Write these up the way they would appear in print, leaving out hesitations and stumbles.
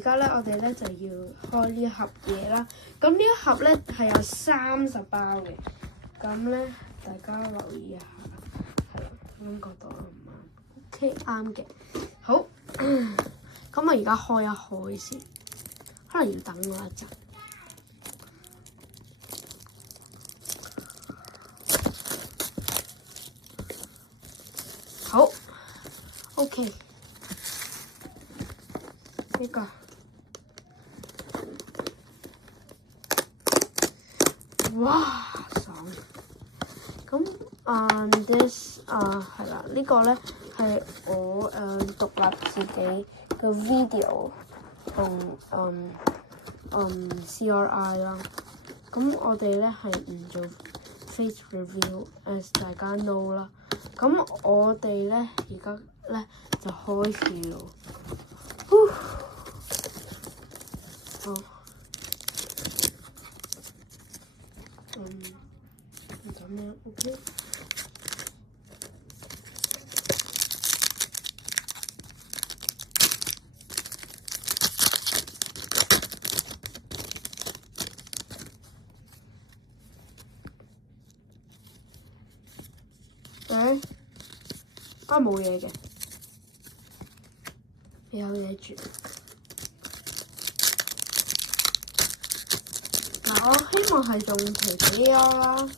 而家咧，我哋咧就要開呢一盒嘢啦。咁呢一盒咧係有30包嘅。咁咧，大家留意一下，係啦，咁角度啱唔啱 ？OK， 啱嘅。好，咁我而家開一開先，可能要等我一陣。好 ，OK， 呢個。哇，爽！咁this 係啦，呢個咧係我獨立自己嘅 video 同CRI 啦。咁我哋咧係唔做 face review，as 大家 know 啦。咁我哋咧而家咧就開始咯。好。咁樣 OK。冇嘢嘅，有嘢住。嗱，我希望係仲奇奇 AR 啦。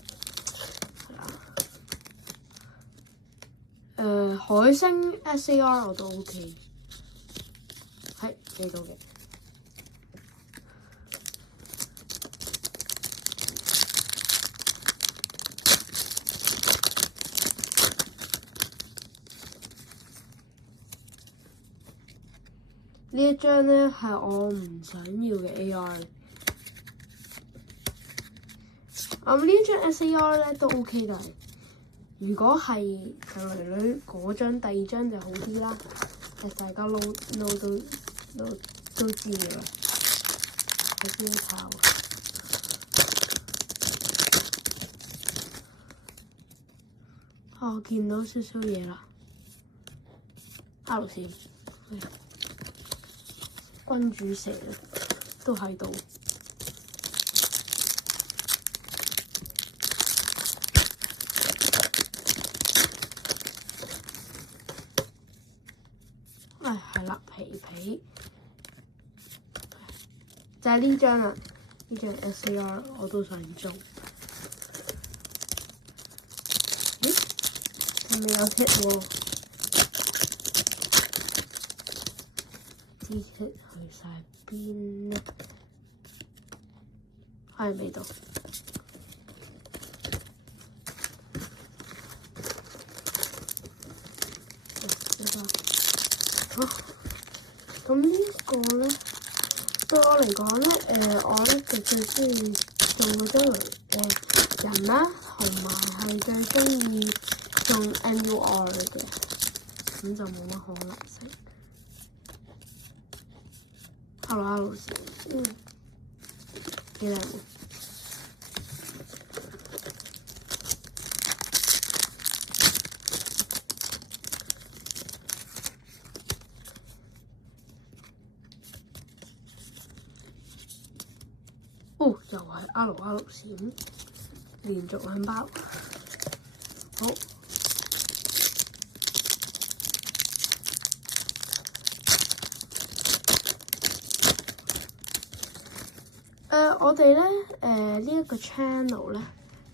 海星 SAR 我都 OK， 係記到嘅。呢一張咧係我唔想要嘅 AR。呢張 SAR 咧都 OK， 但係如果係佢女女嗰張第二張就好啲啦。大家都知嘅啦，係邊抄？我見到少少嘢啦，R 線，君主蛇都喺度。係啦，皮就係呢張啦，呢張 SAR 我都想做。咦？未有 hit 喎，啲 hit 去晒邊呢？係未到。咁呢個咧，對我嚟講咧，我咧就最中意做嗰張人啦，同埋係最中意用 NUR 嘅，咁就冇乜可能性。Hello， 幾靚喎！又係 R 閃，連續2包。好，我哋咧，呢一個 channel 咧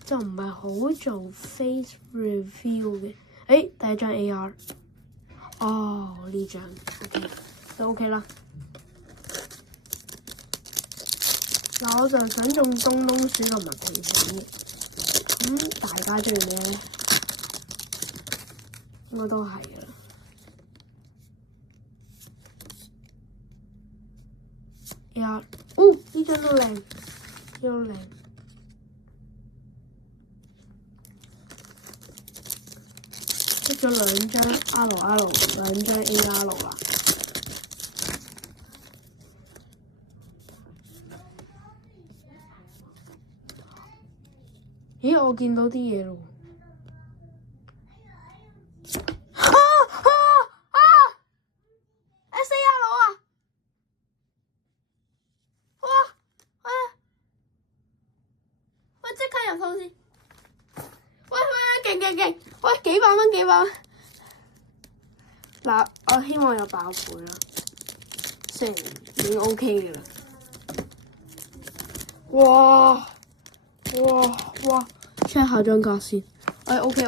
就唔係好做 face review 嘅。第一張 AR， 呢張 OK 都 OK 啦。嗱，我就想種東鼠同埋皮皮，咁大家中意咩咧？應該都係嘅啦。呢張都靚，都靚。出咗2張 RR， 2張 AR 啦。咦，我見到啲嘢咯！SAR 啊！套先。喂，勁！喂，幾百蚊。嗱，我希望有爆倍啦，雖然已經 OK 嘅啦。哇！check 下張卡先。OK。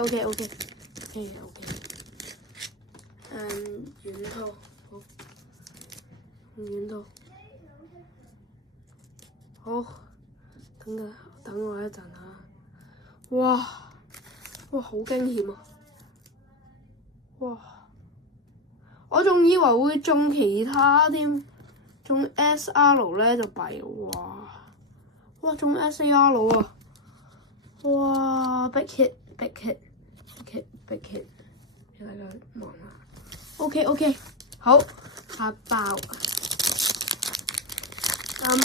軟套，好，軟套。好，等我一陣嚇。哇，好驚險啊！哇！我仲以為會中其他添，中 SR 咧就弊。哇！中 SAR 啊！哇 ！big hit，俾大家望下。OK， 好，下爆。呢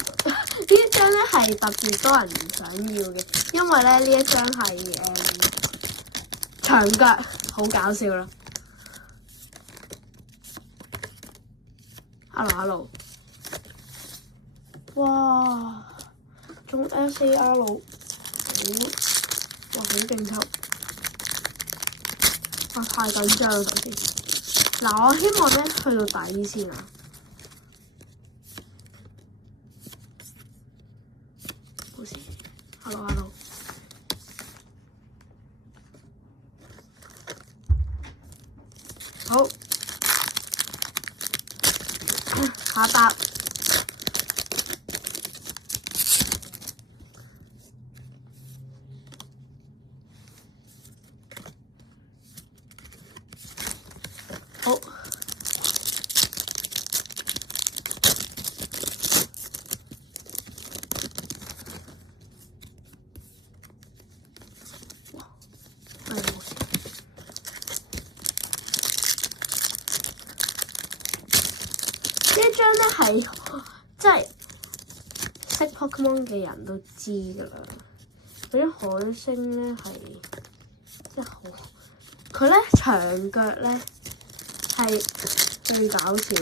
一張咧係特別多人唔想要嘅，因為咧呢一張係長腳，好搞笑啦。Hello， 哇！中 SAR， 哇，好勁抽！哇，太緊張啦頭先。嗱，我希望咧去到底先啊。好似 ，Hello， 好，下爆。好，哇，係冇事。呢一張咧係即係識 Pokemon 嘅人都知㗎啦。嗰啲海星咧係即係好，佢咧長腳咧。係最搞笑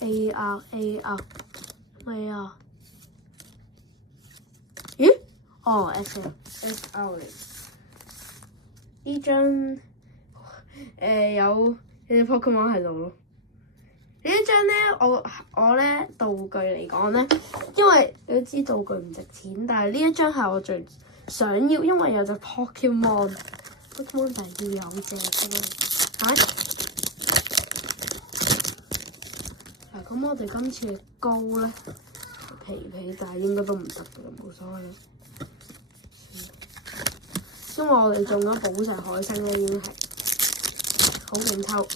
，AR 咩啊？咦？哦 ，SR 嚟。呢張有啲 Pokemon 喺度咯。呢一張咧，我咧道具嚟講咧，因為你都知道具唔值錢，但係呢一張係我最想要，因為有隻 Pokemon 就係要有隻嘅嘛，係咪？嗱，咁我哋今次嘅膏咧皮，但係應該都唔得嘅，冇所謂。因為我哋中咗寶石海星咧，已經係好勁抽。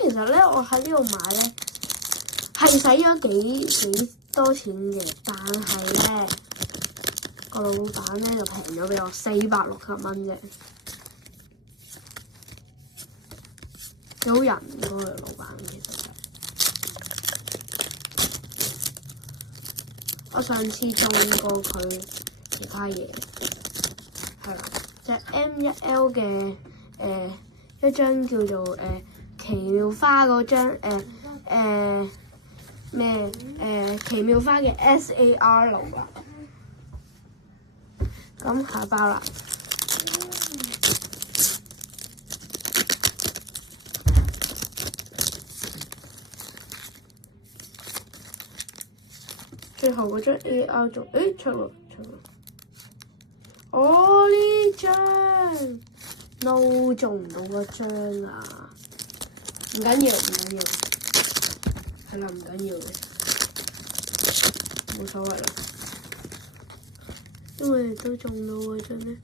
其實咧，我喺呢度買咧係使咗幾多錢嘅，但係咧個老闆咧就平咗俾我460蚊啫，幾好人嗰個老闆其實係。我上次中過佢其他嘢，係啦，隻 M1L 嘅一張叫做奇妙花嗰張奇妙花嘅 SAR 啊，咁下包啦。最後嗰張 AR 仲出喎。哦，呢張 no 中唔到嗰張啊！唔緊要，係啦，唔緊要嘅，冇所謂啦。因為都中到嗰陣咧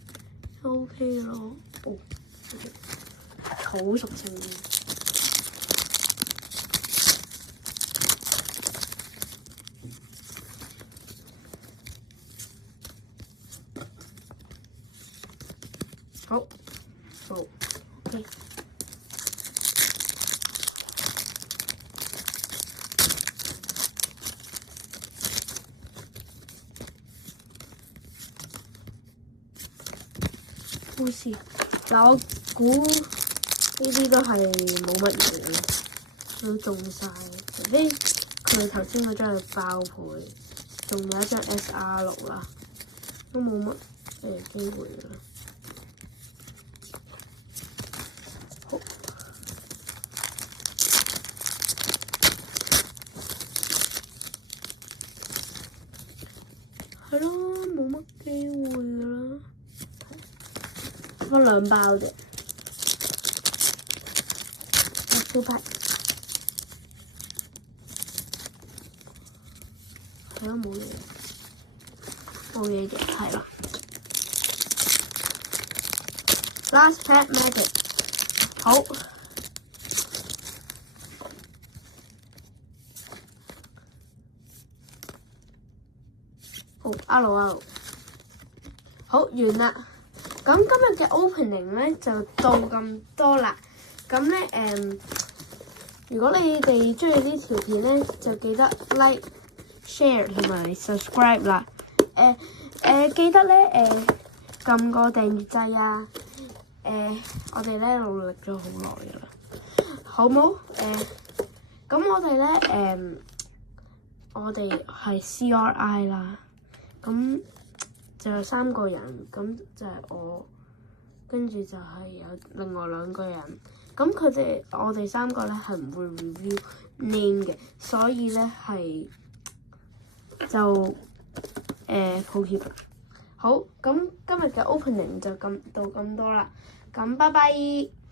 ，OK 咯。哦，好屬性嘅。好，OK。好似嗱，我估呢啲都係冇乜嘢嘅，都中晒。除非佢頭先嗰張係爆倍，仲有一張 SR6啦，都冇乜機會啦。好，係咯，冇乜機會啦。分2包啫，超批，係咯，冇嘢嘅，係啦。Last pack magic， 好，L，好完啦。咁今日嘅 opening 咧就到咁多啦。咁咧如果你哋中意呢條片咧，就記得 like、share 同埋 subscribe 啦。記得咧撳個訂閱掣啊。我哋咧努力咗好耐噶啦，好冇？咁我哋咧我哋係 CRI 啦。咁就有3個人，咁就係我，跟住就係有另外2個人。咁我哋3個咧係唔會 review name 嘅，所以咧係就抱歉。好，咁今日嘅 opening 就到咁多啦。咁拜拜。